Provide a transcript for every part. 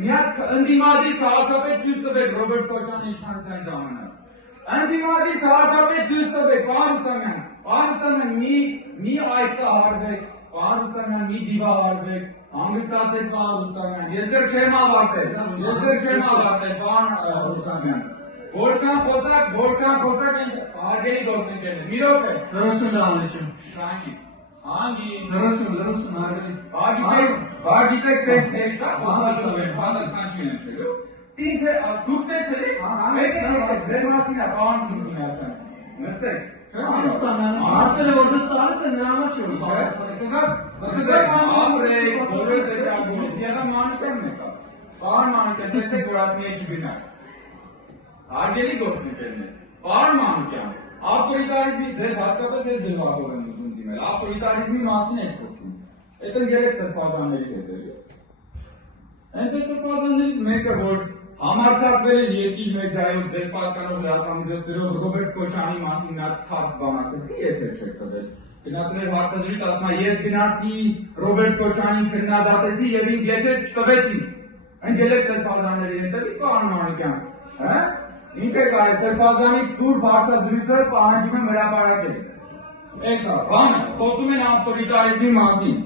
միակ ընդդիմադիր քաղաքապետ ցույց տվեք Ռոբերտ Քոչարյանի իշխանության ժամանակ։ Ընդդիմադիր քաղաքապետ ցույց տվեք, պարոն Ռուստամյան, մի այստահարվեք, պարոն Ռուստամյան, մի դիվահարվեք, հանգստացեք, պարոն Ռուստամյան, ես դեռ չեմ ավարտել, պարոն Ռուստամյան։ Որքան խոսակ են հարգելի գործընկերներ, մի րոպե։ Լրություն դահանիչը։ Լրություն, հարգելի։ Գիտեք, տենց հեշտ է, խոսալով են, պատասխան չի նշելու։ Ինքը դուք տեսել եք, ձեր մասին է, պարոն Դումյասյան, նստեք։ Հարցերը որ դες տալիս է նրա համար չի Պարոն Մանուկյան, տեսեք, որ ասում եք չգնաք։ Հարգելի գործընկերներ, պարոն Մանուկյան, ավտորիտարիզմի ձեզ հատկապես ես դժվարով եմ ուզում դիմել, ավտորիտարիզմի մասին եք խոսում։ Այդ երեք սրբազանների հետևից։ Հենց այս սրբազաններից մեկը, որ համարձակվել է երկիր մեդիայով ձեզ պատկանող լրատվամիջոցներով Ռոբերտ Քոչարյանի մասին նա թաց բան ասել, եթե չեք տվել։ Գնացել էր հարցազրույց, ասում է, ես գնացի Ռոբերտ Քոչարյանին քննադատեցի եւ ինձ եթե չտվեցին։ Ընկել եք սրբազանների հետևից, պարոն Մանուկյան, հա՞։ Ինչ եք արել, սրբազանի սուրբ հարցազրույցը պահանջում եմ հրապարակել։ Էս է, բանը, խոսում են ավտորիտարիզմի մասին։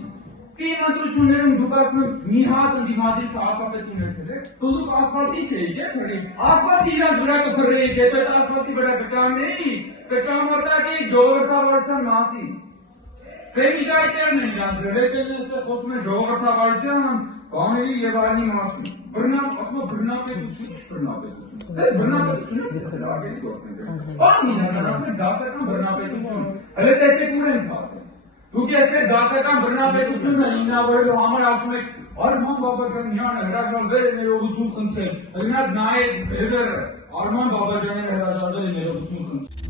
Իմ ընտրություններում դուք ասում եք մի հատ ընդդիմադիր քաղաքապետ ունեցել եք, դուք ասֆալտին չէիք, քրեիք։ Ասֆալտի իրանց վրա կքրեիք, հետո այդ ասֆալտի վրա կկանեիք, կճամարտակեիք ժողովրդավարության մասին։ Սեմիդայտերն են իրանց դրել, եկել են այստեղ խոսում են ժողովրդավարության, բաների եւ այլնի մասին։ Ասում է բռնապետություն, չբռնապետություն։ Ձեզ բռնապետություն եք տեսել, արգելի գործընկեր։ Բան ասում եք դասական բռնապետություն։ Հələ տեսեք ուր են հասել։ Դուք եսեք դասական բռնապետությունը հիմնավորելու համար ասում եք Արման Բաբաջանյանը հրաժարվել է ներողություն խնդրել։ Օրինակ նայեք Բևերը, Արման Բաբաջանյանը հրաժարվել է ներողություն խնդրել։